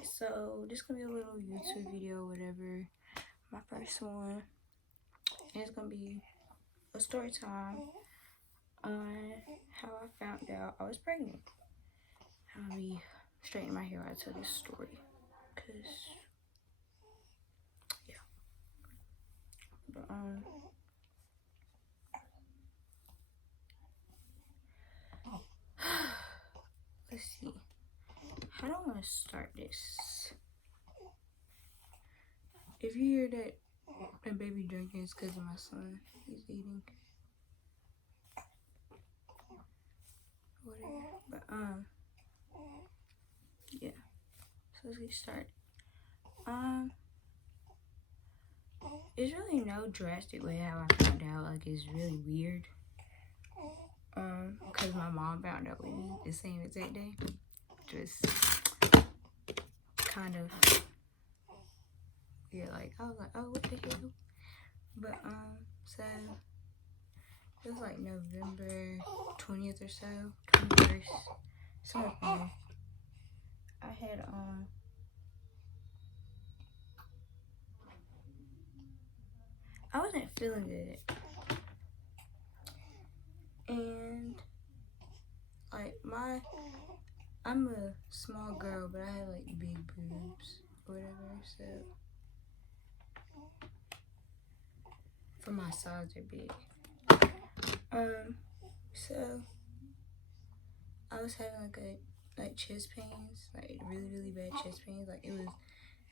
Alright, so this gonna be a little YouTube video, whatever. My first one. And it's gonna be a story time on how I found out I was pregnant. I'll be straightening my hair while I tell this story. Cause yeah. But let's see. How do I wanna start this? If you hear that my baby drinking, it's because of my son. He's eating. Whatever. But yeah. So let's get started. It's really no drastic way how I found out. Like, it's really weird. Because my mom found out with me the same exact day. Just kind of, yeah, like, I was like, oh, what the hell? But, so, it was like November 20th or so, 21st, something. I had, I wasn't feeling good. And, like, I'm a small girl, but I have, like, big boobs or whatever, so. For my size, they're big. So I was having like chest pains, like really bad chest pains. Like it was,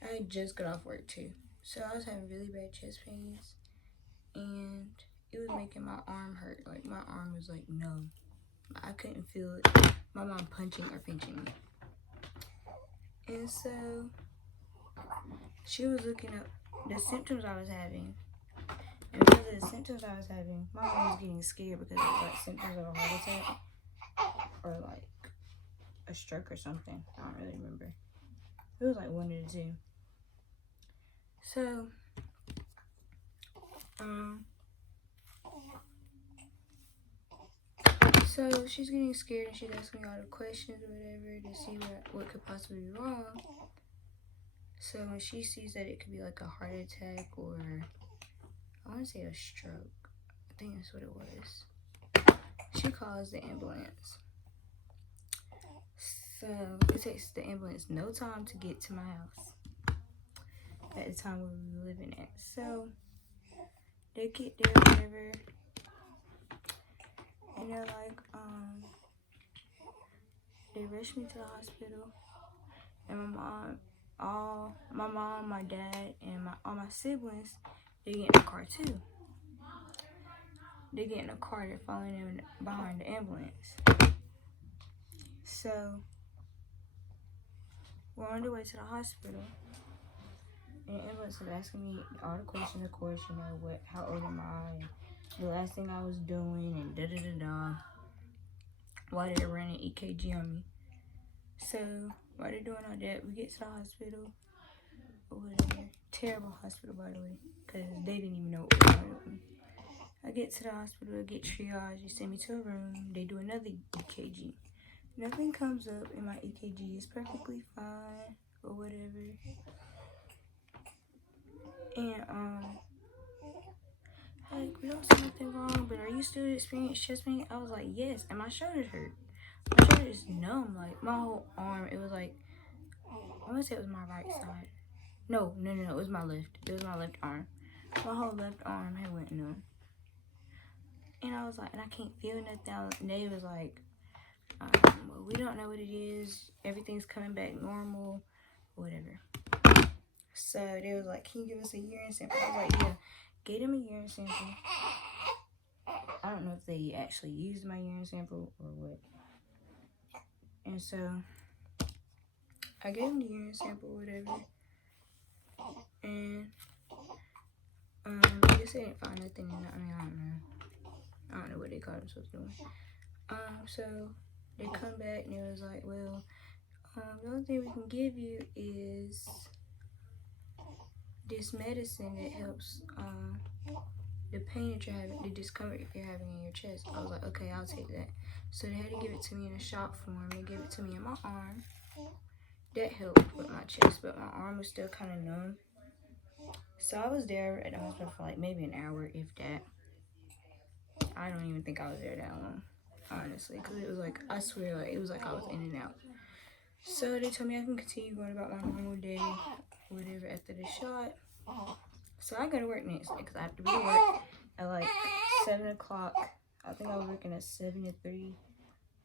I had just got off work too, so I was having really bad chest pains, and it was making my arm hurt. Like my arm was like numb. I couldn't feel it. My mom punching or pinching me, and so she was looking up the symptoms I was having. And because of the symptoms I was having, my mom was getting scared because it was like symptoms of a heart attack or like a stroke or something. I don't really remember. It was like one of the two. So she's getting scared and she's asking me all the questions or whatever to see what could possibly be wrong. So when she sees that it could be like a heart attack or I want to say a stroke, I think that's what it was, she calls the ambulance. So it takes the ambulance no time to get to my house at the time where we were living at. So they get there, whatever, and they're like, they rushed me to the hospital, and my mom, my dad, and all my siblings, they get in the car too. They get in the car, they're following them behind the ambulance. So we're on the way to the hospital, and the ambulance was asking me all the questions, of course, you know, how old am I, and the last thing I was doing, and da-da-da-da. Why they're running EKG on me. So while they're doing all that, we get to the hospital or whatever. Terrible hospital, by the way, because they didn't even know what was going on with me. I get to the hospital, I get triage, they send me to a room, they do another EKG. Nothing comes up in my EKG, it's perfectly fine or whatever. And like, we don't see nothing wrong, but are you still experiencing chest pain? I was like, yes, and my shoulders hurt. My shoulder is numb, like my whole arm, it was like, I want to say it was my right side. No, it was my left. It was my left arm. My whole left arm had went numb. And I was like, and I can't feel nothing. And they was like, well, we don't know what it is. Everything's coming back normal, whatever. So they was like, can you give us a urine sample? I was like, yeah. Gave them a urine sample. I don't know if they actually used my urine sample or what. And so I gave them the urine sample, whatever. And I guess they didn't find nothing in it. I mean, I don't know what they called themselves doing. So they come back and it was like, well, the only thing we can give you is this medicine that helps the pain that you're having, the discomfort you're having in your chest. I was like, okay, I'll take that. So they had to give it to me in a shot form. They gave it to me in my arm. that helped with my chest, but my arm was still kind of numb. So I was there at the hospital for like maybe an hour, if that. I don't even think I was there that long, honestly, because it was like, I swear, like, it was like I was in and out. So they told me I can continue going about my normal day, whatever, after the shot. So I go to work next day because I have to be to work at like 7 o'clock. I think I was working at 7 to 3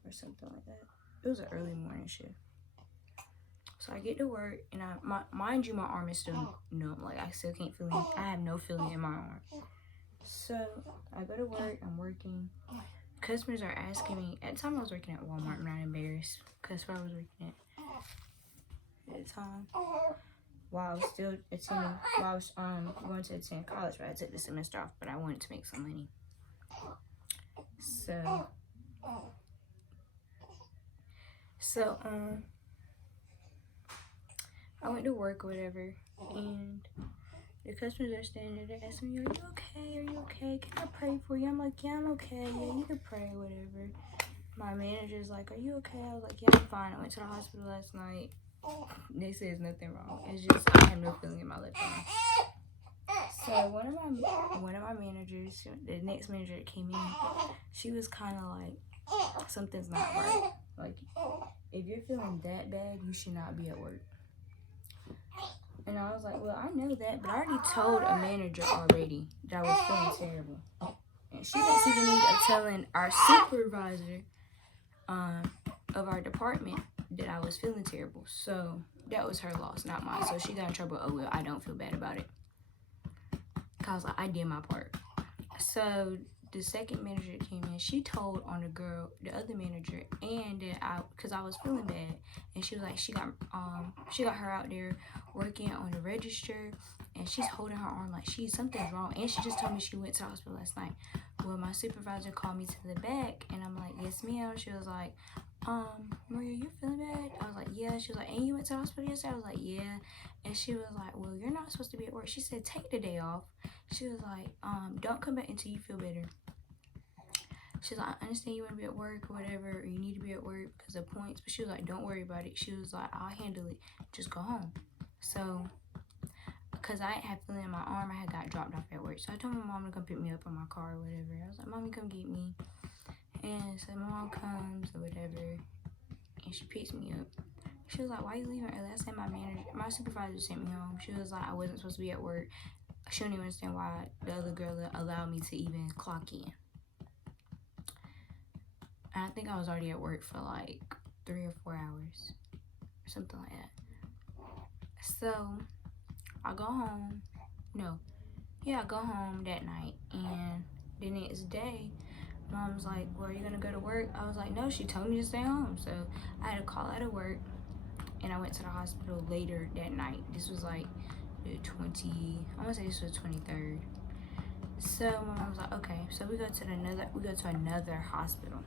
or something like that. It was an early morning shift. So I get to work, and mind you, my arm is still numb. Like, I still can't feel it. I have no feeling in my arm. So I go to work, I'm working. Customers are asking me, at the time I was working at Walmart, I'm not embarrassed. That's where I was working at the time. While I was still attending, while I was going to attend college, but I took the semester off, but I wanted to make some money. So I went to work or whatever, and the customers are standing there, they're asking me, are you okay? Are you okay? Can I pray for you? I'm like, yeah, I'm okay. Yeah, you can pray, whatever. My manager's like, are you okay? I was like, yeah, I'm fine. I went to the hospital last night. They say there's nothing wrong. It's just I have no feeling in my left arm. So one of my managers, the next manager that came in, she was kind of like, something's not right. Like, if you're feeling that bad, you should not be at work. And I was like, well, I know that, but I already told a manager already that I was feeling terrible. And she didn't see the need of telling our supervisor of our department that I was feeling terrible. So that was her loss, not mine. So she got in trouble. Oh, well, I don't feel bad about it. Because I did my part. So the second manager that came in, she told on the other manager, and that because I was feeling bad, and she was like, she got her out there working on the register, and she's holding her arm like something's wrong, and she just told me she went to the hospital last night. Well, my supervisor called me to the back, and I'm like, yes, ma'am. She was like, Maria, you feeling bad? I was like, yeah. She was like, and you went to the hospital yesterday? I was like, yeah. And she was like, well, you're not supposed to be at work. She said, take the day off. She was like, don't come back until you feel better. She was like, I understand you want to be at work or whatever, or you need to be at work because of points. But she was like, don't worry about it. She was like, I'll handle it. Just go home. So, because I didn't have feeling in my arm, I had got dropped off at work. So I told my mom to come pick me up in my car or whatever. I was like, Mommy, come get me. And so my mom comes or whatever, and she picks me up. She was like, why you leaving early? I said, my supervisor sent me home. She was like, I wasn't supposed to be at work. She don't even understand why the other girl allowed me to even clock in. And I think I was already at work for like 3 or 4 hours or something like that. So I go home. I go home that night, and the next day, Mom's like, well, are you gonna go to work? I was like, no, she told me to stay home. So I had to call out of work, and I went to the hospital later that night. This was like the I want to say this was 23rd. So my mom was like, okay. So we go to another hospital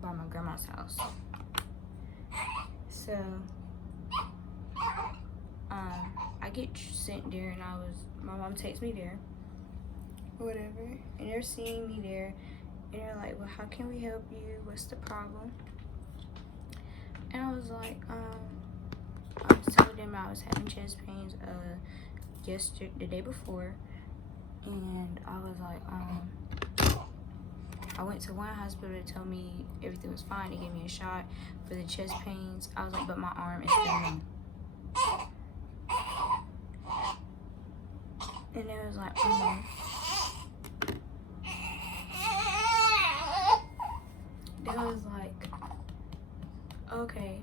by my grandma's house. So I get sent there, and my mom takes me there or whatever, and they're seeing me there, and they're like, well, how can we help you? What's the problem? And I was like, I was telling them I was having chest pains the day before, and I was like, I went to one hospital to tell me everything was fine. They gave me a shot for the chest pains. I was like, but my arm is still numb. And it was like, Then I was like, okay.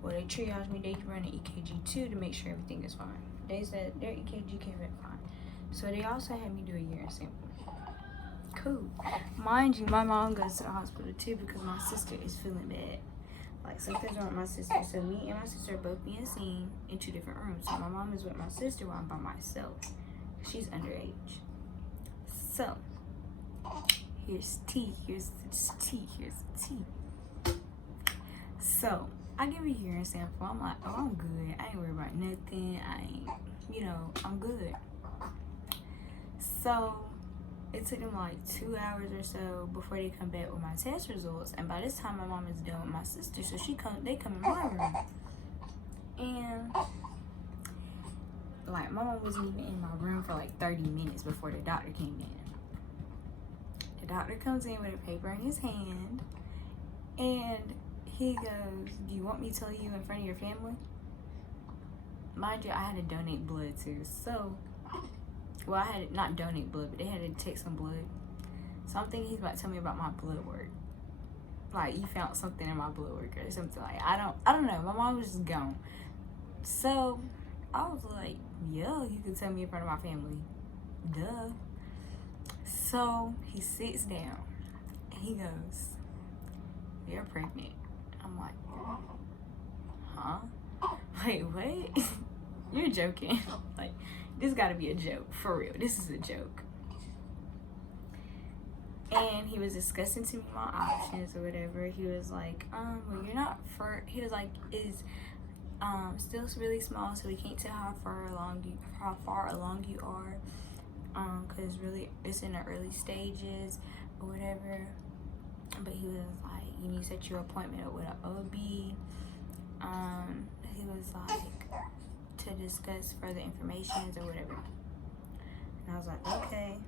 Well, they triaged me. They run an EKG too to make sure everything is fine. They said their EKG came back fine. So they also had me do a urine sample. Cool. Mind you, my mom goes to the hospital too because my sister is feeling bad. Like, something's wrong with my sister. So me and my sister are both being seen in 2 different rooms. So my mom is with my sister while I'm by myself. She's underage. So here's tea. Here's the tea. So I give a urine sample. I'm like, oh, I'm good. I ain't worried about nothing. I'm good. So It took them like 2 hours or so before they come back with my test results. And by this time, my mom is done with my sister, so they come in my room. And like, my mom wasn't even in my room for like 30 minutes before the doctor came in. The doctor comes in with a paper in his hand, and he goes, "Do you want me to tell you in front of your family?" Mind you, I had to donate blood too. So, well, I had to not donate blood, but they had to take some blood. So I'm thinking he's about to tell me about my blood work. Like, you found something in my blood work or something. Like, I don't know. My mom was just gone. So I was like, yeah, you can tell me in front of my family. Duh. So he sits down and he goes, "You're pregnant." I'm like, huh? Wait, what? You're joking. Like, this gotta be a joke. For real. This is a joke. And he was discussing to me my options or whatever. He was like, well, you're not he was like, is still really small, so we can't tell how far along you are. Cause really it's in the early stages or whatever. But he was like, you need to set your appointment up with an OB. He was like, to discuss further information or whatever. And I was like, okay.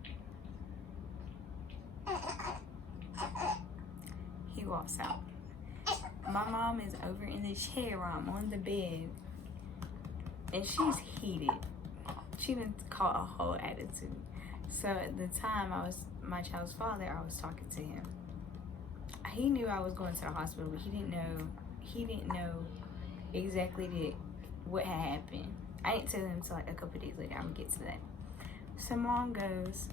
He walks out. My mom is over in the chair while I'm on the bed, and she's heated. She didn't call a whole attitude. So at the time I was my child's father, I was talking to him. He knew I was going to the hospital, but he didn't know exactly what had happened. I didn't tell him until like a couple days later. I'm gonna get to that. So mom goes,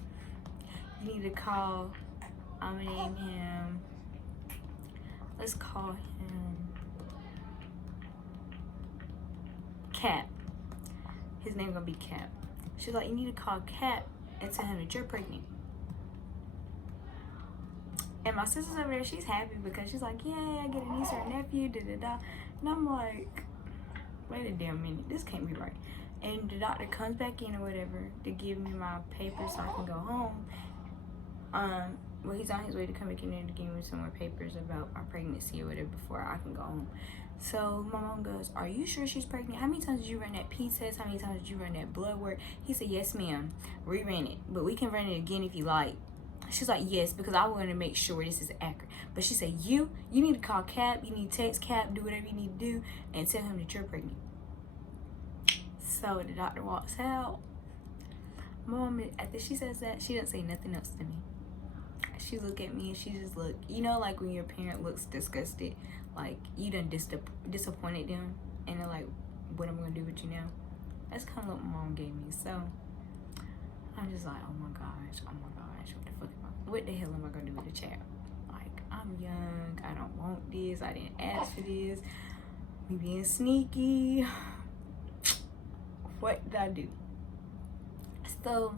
"You need to call." I'm gonna name him. Let's call him Cap. His name gonna be Cap. She's like, "You need to call Cap and tell him that you're pregnant." And my sister's over there, she's happy because she's like, "Yay, I get a niece or a nephew, da da da." And I'm like, wait a damn minute, this can't be right. And the doctor comes back in or whatever to give me my papers so I can go home. Well, he's on his way to come back in there to give me some more papers about my pregnancy or whatever before I can go home. So my mom goes, "Are you sure she's pregnant? How many times did you run that pee test? How many times did you run that blood work?" He said, "Yes, ma'am. We ran it, but we can run it again if you like." She's like, "Yes, because I want to make sure this is accurate." But she said, you need to call Cap. You need to text Cap, do whatever you need to do, and tell him that you're pregnant." So the doctor walks out. Mom, after she says that, she doesn't say nothing else to me. She look at me and she just look, you know, like when your parent looks disgusted, like you done disappointed them, and they're like, "What am I gonna do with you now?" That's kind of what my mom gave me. So I'm just like, oh my gosh, what the hell am I gonna do with the child? Like, I'm young, I don't want this, I didn't ask for this, me being sneaky. What did I do? So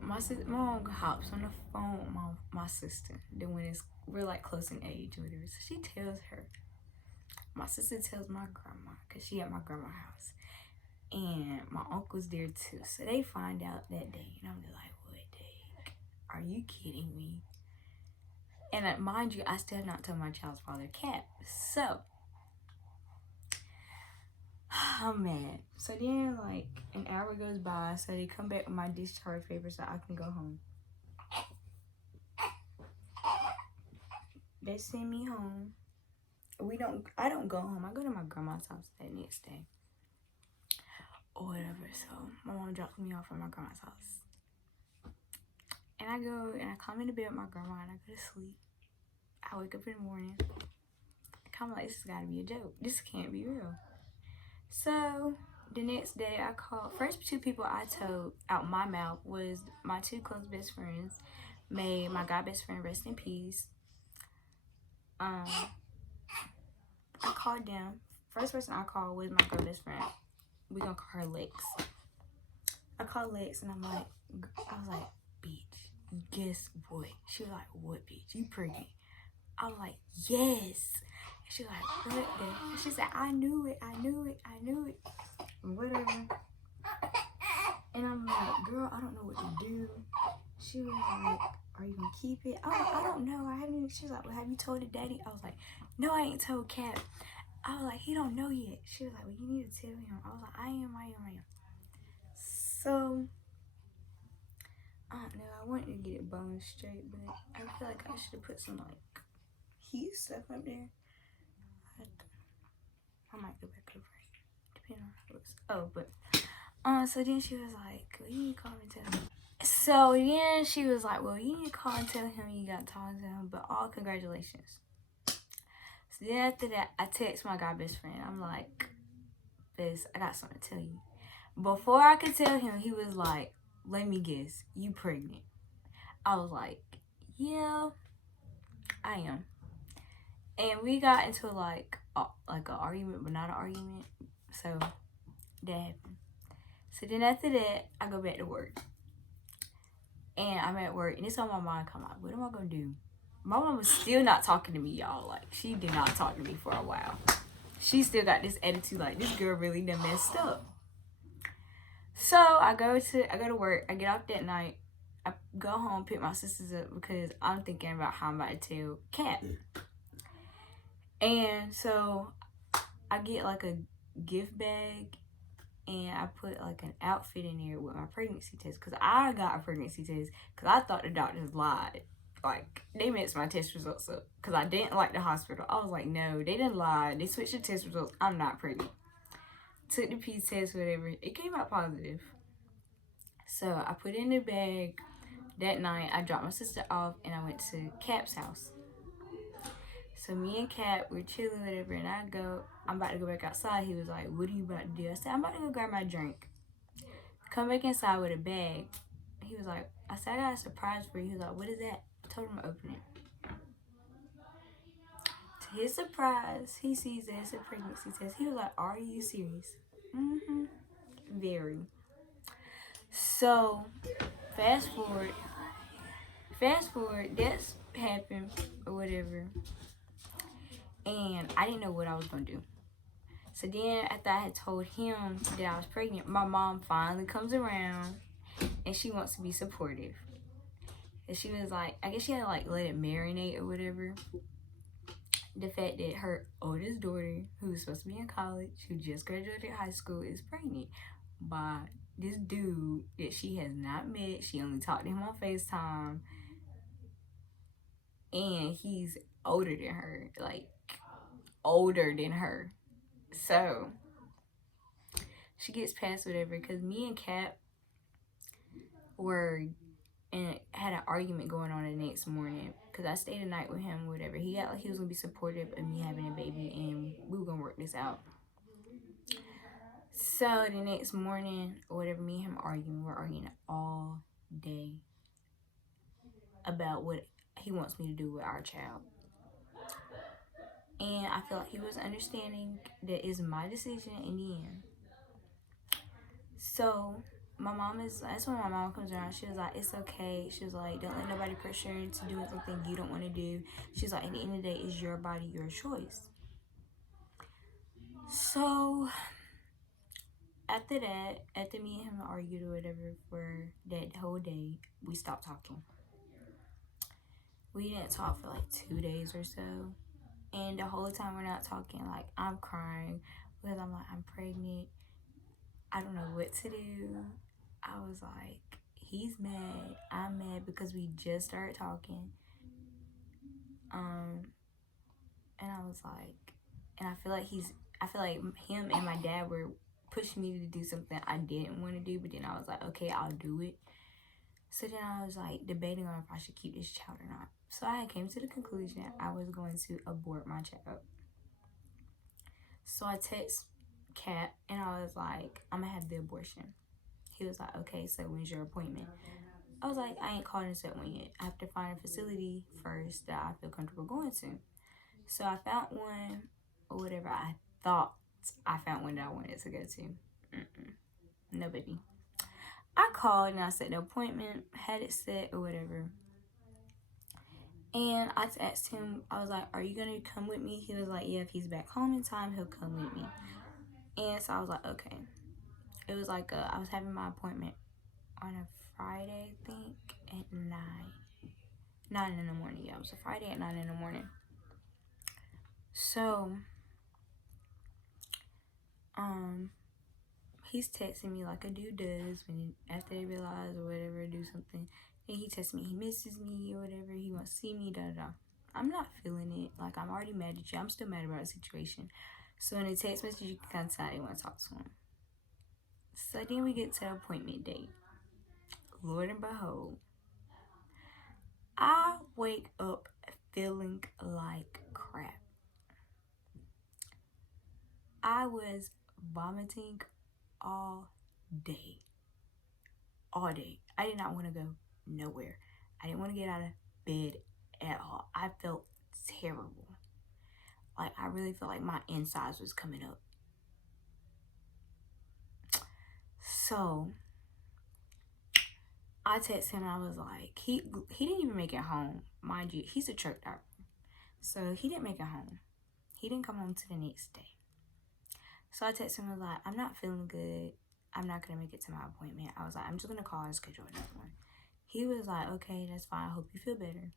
my mom hops on the phone with my sister. Then we're like close in age or whatever. So she tells her. My sister tells my grandma, because she at my grandma's house. And my uncle's there too. So they find out that day. And I'm just like, what the heck? Are you kidding me? And mind you, I still have not told my child's father, Cap. So I'm mad. So then like an hour goes by. So they come back with my discharge paper so I can go home. They send me home. I don't go home. I go to my grandma's house that next day. Or whatever. So my mom drops me off at my grandma's house. And I go and I climb into bed with my grandma and I go to sleep. I wake up in the morning. I'm like, this has gotta be a joke. This can't be real. So the next day I called. First two people I told out my mouth was my two close best friends. May my god best friend rest in peace. I called them. First person I called was my girl best friend. We gonna call her Lex. I called Lex and I was like, "Bitch, guess what?" She was like, "What, bitch? You pregnant?" I was like, "Yes." And she was like, "What the?" She said, I knew it. Whatever. And I'm like, "Girl, I don't know what to do." She was like, are you gonna keep it? I don't know. I haven't even, she was like, well, have you told it, daddy? I was like, no, I ain't told Cap. I was like, he don't know yet. She was like, well, you need to tell him. I was like, I am. So, I don't know. I wanted to get it bone straight, but I feel like I should have put some, like, heat stuff up there. I might go back over it, depending on how it looks. Oh, but, so then she was like, well, you need to call me and tell him. So then she was like, well, you need to call and tell him you got to talk to him, but all congratulations. So then after that, I text my guy best friend. I'm like, Bess, I got something to tell you. Before I could tell him, he was like, let me guess, you pregnant? I was like, yeah, I am. And we got into like an argument, but not an argument. So that happened. So then after that, I go back to work. And I'm at work, and it's on my mind, come out, what am I gonna do? My mom was still not talking to me, y'all. Like, she did not talk to me for a while. She still got this attitude, like, this girl really done messed up. So I go to work. I get off that night. I go home, pick my sisters up because I'm thinking about how I'm about to tell Kat. And so I get like a gift bag, and I put like an outfit in there with my pregnancy test, because I got a pregnancy test because I thought the doctors lied. Like, they mixed my test results up because I didn't like the hospital. I was like, no, they didn't lie. They switched the test results. I'm not pregnant. Took the P test, whatever. It came out positive. So I put it in the bag. That night, I dropped my sister off and I went to Cap's house. So me and Cap, we're chilling, whatever, and I'm about to go back outside. He was like, what are you about to do? I said, I'm about to go grab my drink. Come back inside with a bag. He was like, I said, I got a surprise for you. He was like, what is that? I told him to open it. To his surprise, he sees that it's a pregnancy test. He was like, are you serious? Mm-hmm. Very. So, fast forward, that's happened or whatever. And I didn't know what I was going to do. So then after I had told him that I was pregnant, my mom finally comes around and she wants to be supportive. And she was like, I guess she had to like let it marinate or whatever. The fact that her oldest daughter, who's supposed to be in college, who just graduated high school, is pregnant by this dude that she has not met. She only talked to him on FaceTime. And he's older than her. Like, older than her. So she gets past whatever, because me and Cap were and had an argument going on the next morning, because I stayed the night with him, whatever. He got like he was gonna be supportive of me having a baby, and we were gonna work this out. So the next morning or whatever, me and him arguing. We're arguing all day about what he wants me to do with our child. And I feel like he was understanding that it's my decision in the end. So that's when my mom comes around. She was like, it's okay. She was like, don't let nobody pressure you to do something you don't want to do. She's like, at the end of the day, it's your body, your choice. So after that, after me and him argued or whatever for that whole day, we stopped talking. We didn't talk for like 2 days or so. And the whole time we're not talking, like, I'm crying because I'm like, I'm pregnant. I don't know what to do. I was like, he's mad, I'm mad, because we just started talking. And I was like, and I feel like him and my dad were pushing me to do something I didn't want to do, but then I was like, okay, I'll do it. So then I was like debating on if I should keep this child or not. So I came to the conclusion I was going to abort my child. So I text Kat and I was like, I'm gonna have the abortion. He was like, okay, so when's your appointment? I was like, I ain't called and set one yet. I have to find a facility first that I feel comfortable going to. So I found one, or whatever. I thought I found one that I wanted to go to. Nobody. I called and I set the appointment, had it set or whatever. And I asked him, I was like, are you going to come with me? He was like, yeah, if he's back home in time, he'll come with me. And so I was like, okay. It was like, I was having my appointment on a Friday, I think, at 9 in the morning. Yeah, it was a Friday at 9 in the morning. So, he's texting me like a dude does when after they realize or whatever, do something. And he texts me, he misses me or whatever, he wants to see me, da da da. I'm not feeling it. Like, I'm already mad at you. I'm still mad about the situation. So in the text message, you can kind of tell I didn't want to talk to him. So then we get to the appointment date. Lord and behold, I wake up feeling like crap. I was vomiting all day. All day. I did not want to go nowhere. I didn't want to get out of bed at all. I felt terrible. Like, I really felt like my insides was coming up. So, I texted him and I was like, he didn't even make it home. Mind you, he's a truck driver. So, he didn't make it home. He didn't come home to the next day. So, I texted him and was like, I'm not feeling good. I'm not going to make it to my appointment. I was like, I'm just going to call and schedule another one. He was like, okay, that's fine. I hope you feel better.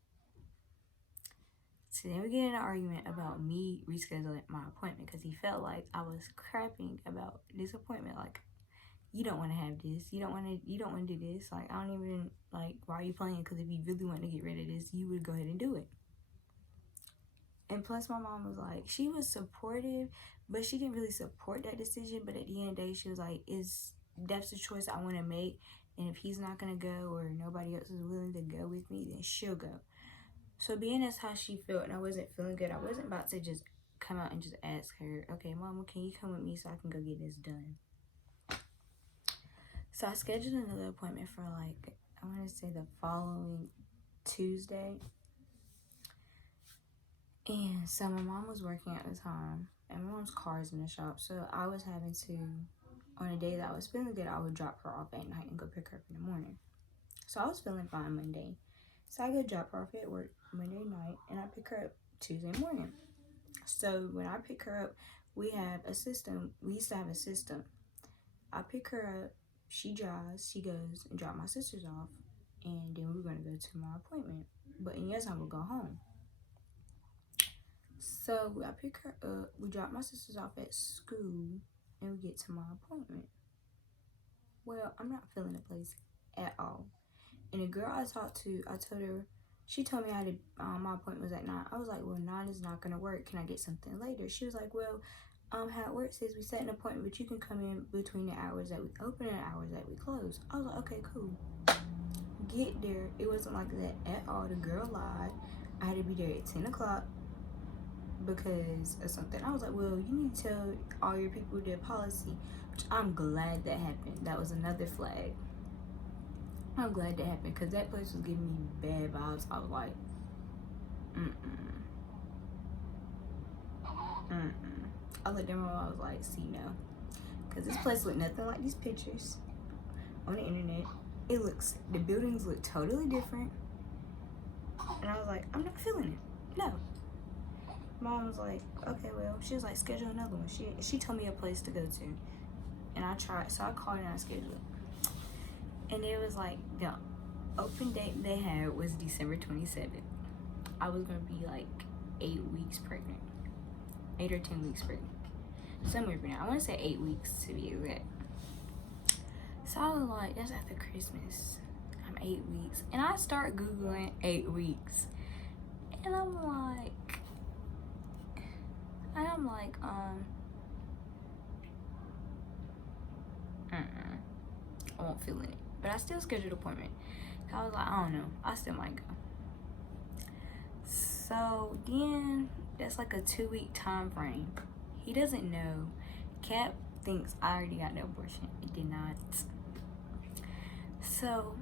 So then we get in an argument about me rescheduling my appointment because he felt like I was crapping about this appointment. Like, you don't want to have this. You don't want to do this. Like, I don't even, like, why are you playing? Because if you really want to get rid of this, you would go ahead and do it. And plus, my mom was like, she was supportive, but she didn't really support that decision. But at the end of the day, she was like, that's the choice I want to make. And if he's not going to go or nobody else is willing to go with me, then she'll go. So being that's how she felt and I wasn't feeling good, I wasn't about to just come out and just ask her, okay, Mama, can you come with me so I can go get this done? So I scheduled another appointment for like, I want to say the following Tuesday. And so my mom was working at the time and my mom's car is in the shop. So I was having to, on a day that I was feeling good, I would drop her off at night and go pick her up in the morning. So I was feeling fine Monday. So I go drop her off at work Monday night and I pick her up Tuesday morning. So when I pick her up, we have a system. We used to have a system. I pick her up, she drives, she goes and drop my sisters off, and then we're going to go to my appointment. But in your time, we'll go home. So I pick her up, we drop my sisters off at school, and we get to my appointment. Well, I'm not feeling the place at all. And the girl I talked to, I told her, she told me my appointment was at 9. I was like, well, 9 is not going to work. Can I get something later? She was like, well, how it works is we set an appointment, but you can come in between the hours that we open and the hours that we close. I was like, okay, cool. Get there. It wasn't like that at all. The girl lied. I had to be there at 10 o'clock because of something. I was like, well, you need to tell all your people their policy, which I'm glad that happened. That was another flag. I'm glad that happened because that place was giving me bad vibes. I was like, I looked at my mom, I was like, see, no. Because this place looked nothing like these pictures on the internet. The buildings look totally different. And I was like, I'm not feeling it. No. Mom was like, okay, well, she was like, schedule another one. She told me a place to go to. And I tried, so I called and I scheduled it. And it was like, the open date they had was December 27th. I was going to be like 8 weeks pregnant. 8 or 10 weeks pregnant. Somewhere between there. I want to say 8 weeks to be exact. So I was like, that's after Christmas. I'm 8 weeks. And I start Googling 8 weeks. And I'm like, I won't feel it. But I still scheduled an appointment. I was like, I don't know. I still might go. So then, that's like a 2-week time frame. He doesn't know. Cap thinks I already got the abortion. It did not. So,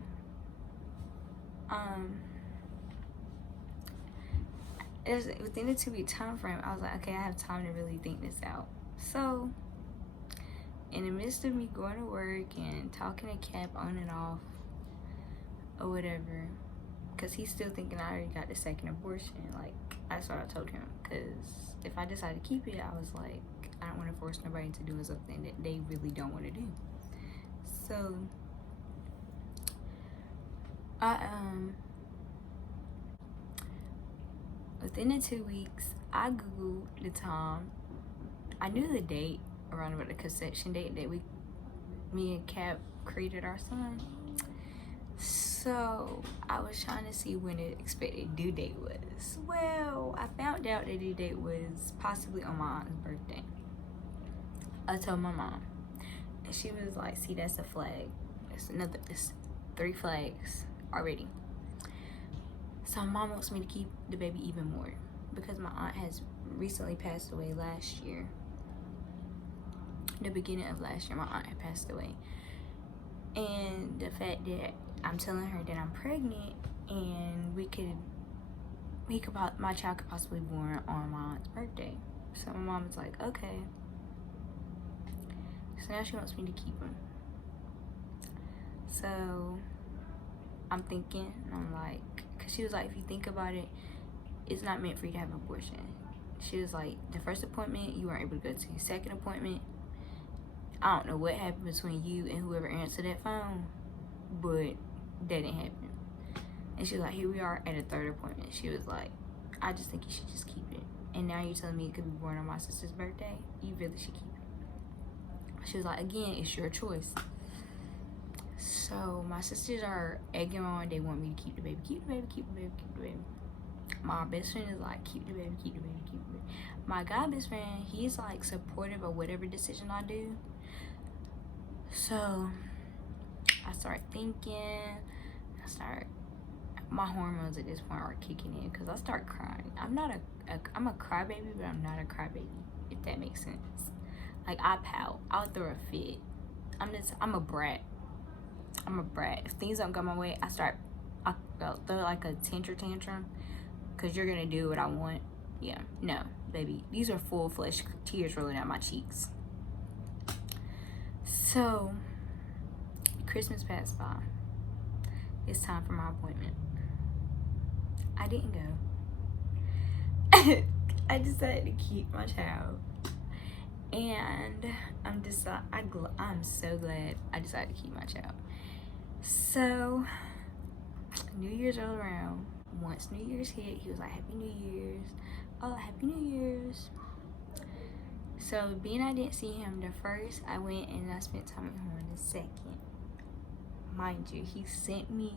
within the 2-week time frame, I was like, okay, I have time to really think this out. So, in the midst of me going to work and talking to Cap on and off, or whatever, because he's still thinking I already got the second abortion. Like, that's what I told him. Because if I decide to keep it, I was like, I don't want to force nobody into doing something that they really don't want to do. So, I within the 2 weeks, I googled the time. I knew the date around about the conception date that me and Cap created our son. So I was trying to see when the expected due date was. Well, I found out the due date was possibly on my aunt's birthday. I told my mom, and she was like, "See, that's a flag. It's 3 flags already." So my mom wants me to keep the baby even more because my aunt has recently passed away last year. The beginning of last year, my aunt had passed away, and the fact that I'm telling her that I'm pregnant and my child could possibly be born on my aunt's birthday. So my mom was like, okay. So now she wants me to keep him. So I'm thinking, and I'm like, because she was like, if you think about it, it's not meant for you to have an abortion. She was like, the first appointment, you weren't able to go to. Your second appointment, I don't know what happened between you and whoever answered that phone, but that didn't happen. And she was like, here we are at a third appointment. She was like, I just think you should just keep it. And now you're telling me it could be born on my sister's birthday? You really should keep it. She was like, again, it's your choice. So my sisters are egging on. They want me to keep the baby, keep the baby, keep the baby, keep the baby. My best friend is like, keep the baby, keep the baby, keep the baby. My guy best friend, he's like supportive of whatever decision I do. So I start thinking, my hormones at this point are kicking in because I start crying. I'm a crybaby, but I'm not a crybaby, if that makes sense. Like, I pout, I'll throw a fit. I'm a brat. If things don't go my way, I'll throw like a tantrum because you're gonna do what I want. Yeah, no, baby, these are full-fledged tears rolling down my cheeks. So Christmas passed by. It's time for my appointment. I didn't go. I decided to keep my child, and I'm so glad I decided to keep my child. So New Year's rolled around. Once New Year's hit, he was like, Happy New Year's. Oh, Happy New Year's. So being I didn't see him the first, I went and I spent time with him on the second. Mind you, he sent me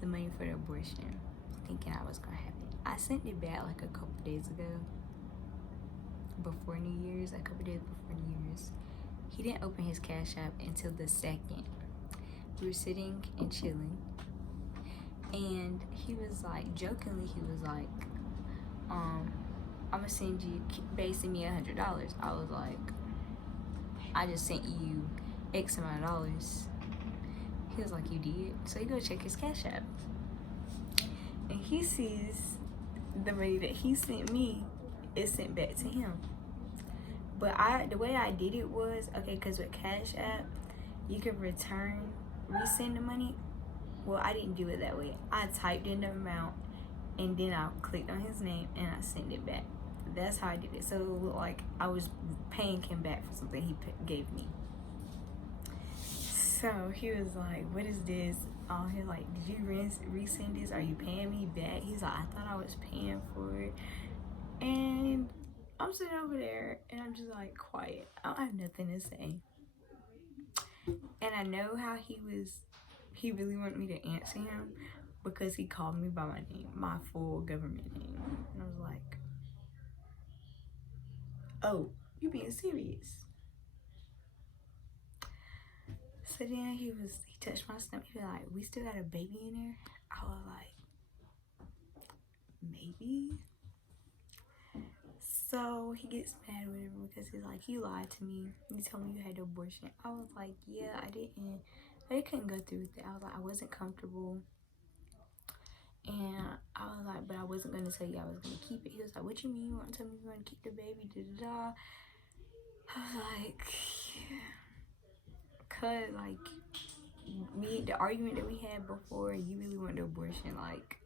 the money for the abortion, thinking I was gonna have it. I sent it back like a couple days ago, before New Year's, a couple days before New Year's. He didn't open his Cash App until the second. We were sitting and chilling, and he was like, jokingly, he was like, I'm gonna send you, basing me $100. I was like, I just sent you X amount of dollars. He was like, you did? So he go check his Cash App, and he sees the money that he sent me is sent back to him. But the way I did it was, okay, because with Cash App, you can resend the money. Well, I didn't do it that way. I typed in the amount, and then I clicked on his name, and I sent it back. That's how I did it. So it looked like I was paying him back for something he gave me. So he was like, what is this? He was like, did you resend this? Are you paying me back? He's like, I thought I was paying for it. And I'm sitting over there, and I'm just like quiet. I don't have nothing to say. And I know how he really wanted me to answer him because he called me by my name, my full government name. And I was like, oh, you being serious? So then he touched my stomach. He was like, we still got a baby in there? I was like, maybe. So he gets mad with him because he's like, you lied to me. You told me you had an abortion. I was like, yeah, I didn't. I couldn't go through with it. I was like, I wasn't comfortable. And I was like, but I wasn't going to tell you I was going to keep it. He was like, what you mean you want to tell me you want to keep the baby? Da-da-da. I was like, cause like, the argument that we had before, you really want the abortion, like.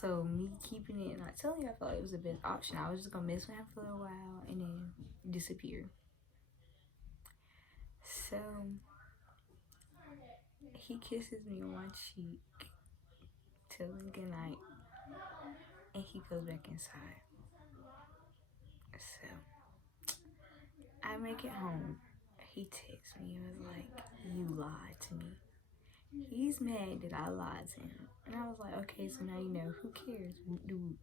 So me keeping it and not telling you, I felt like it was the best option. I was just going to mess with him for a little while and then disappear. So he kisses me on my cheek, tells me good night, and he goes back inside. So I make it home. He texts me and was like, "You lied to me." He's mad that I lied to him. And I was like, okay, so now you know. Who cares? Dude.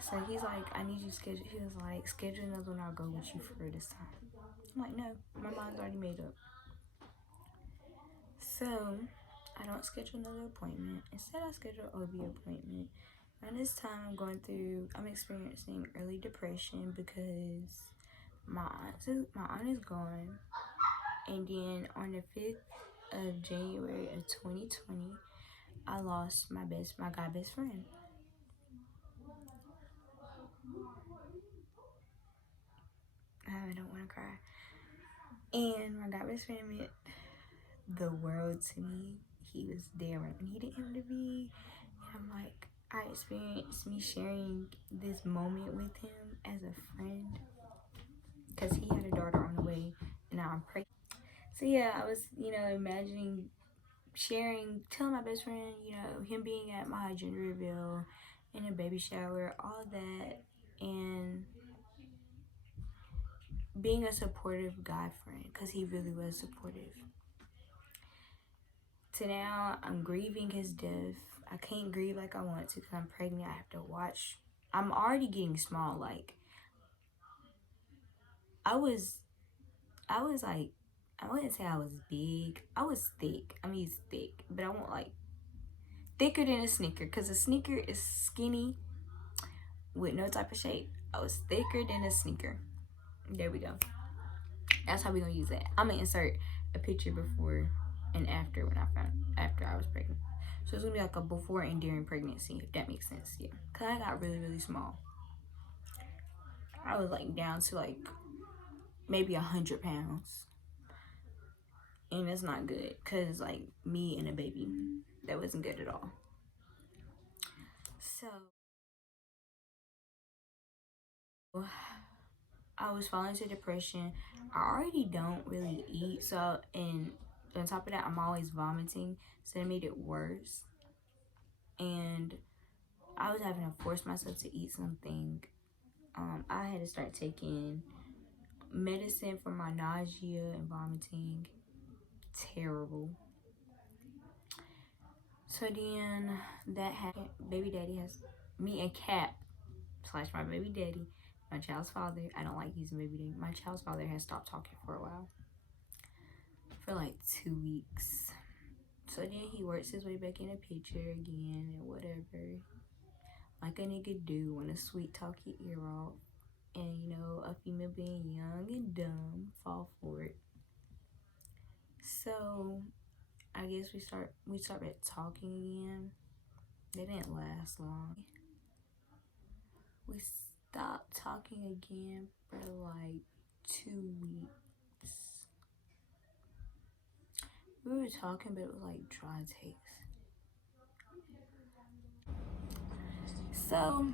So he's like, I need you to schedule. He was like, schedule another one. I'll go with you for this time. I'm like, no, my mind's already made up. So I don't schedule another appointment. Instead, I schedule an OB appointment. Around this time, I'm experiencing early depression because my aunt is gone. And then on the 5th of January of 2020, I lost my guy best friend. I don't want to cry. And my guy best friend meant the world to me. He was there when I needed him to be. And I'm like, I experienced me sharing this moment with him as a friend because he had a daughter on the way, and now I'm pregnant. So yeah, I was, imagining telling my best friend, him being at my gender reveal, in a baby shower, all that, and being a supportive guy friend because he really was supportive. To now, I'm grieving his death. I can't grieve like I want to because I'm pregnant. I have to watch. I'm already getting small. Like, I was like, I wouldn't say I was big. I was thick. I mean, he's thick, but I want like thicker than a sneaker because a sneaker is skinny with no type of shape. I was thicker than a sneaker. There we go. That's how we gonna use that. I'm gonna insert a picture before and after after I was pregnant. So it's gonna be like a before and during pregnancy, if that makes sense. Yeah, cause I got really, really small. I was like down to like maybe 100 pounds, and that's not good. Cause like me and a baby, that wasn't good at all. So I was falling into depression. I already don't really eat, so and on top of that, I'm always vomiting, so it made it worse. And I was having to force myself to eat something. I had to start taking medicine for my nausea and vomiting. Terrible. So then that happened. Baby daddy has me and Cap slash my baby daddy, my child's father. I don't like using baby daddy. My child's father has stopped talking for a while. For like 2 weeks. So then he works his way back in the picture again and whatever. Like a nigga do when a sweet talk your ear off. And a female being young and dumb fall for it. So I guess we started talking again. They didn't last long. We stopped talking again for like 2 weeks. We were talking, but it was like dry taste. So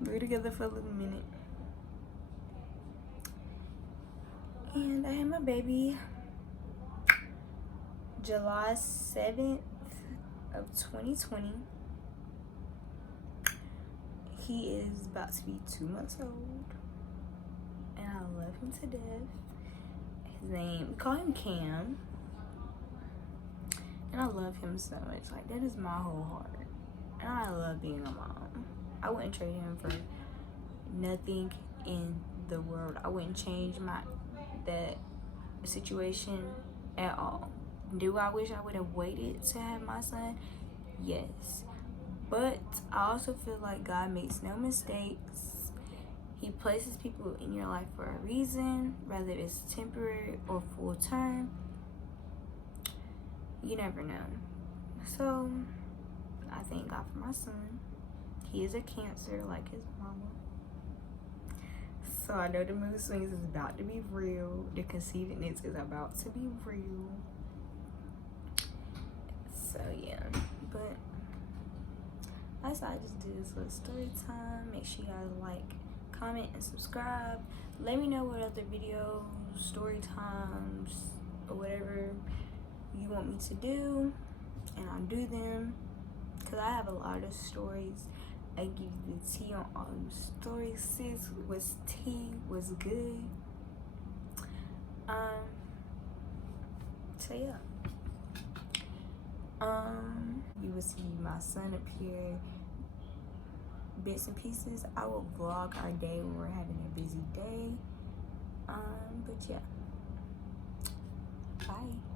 we were together for a little minute. And I had my baby July 7th of 2020. He is about to be 2 months old. And I love him to death. We call him Cam. And I love him so much. Like, that is my whole heart. And I love being a mom. I wouldn't trade him for nothing in the world. I wouldn't change that situation at all. Do I wish I would have waited to have my son? Yes. But I also feel like God makes no mistakes. He places people in your life for a reason, whether it's temporary or full term. You never know. So I thank God for my son. He is a Cancer like his mama. So I know the mood swings is about to be real. The conceitedness is about to be real. So yeah, but that's why I just do this little story time. Make sure you guys like, comment, and subscribe. Let me know what other videos, story times, or whatever you want me to do, and I'll do them. Cause I have a lot of stories. I give you the tea on all them stories, sis. What's tea? What's good? So yeah. You will see my son appear bits and pieces. I will vlog our day when we're having a busy day. But yeah. Bye.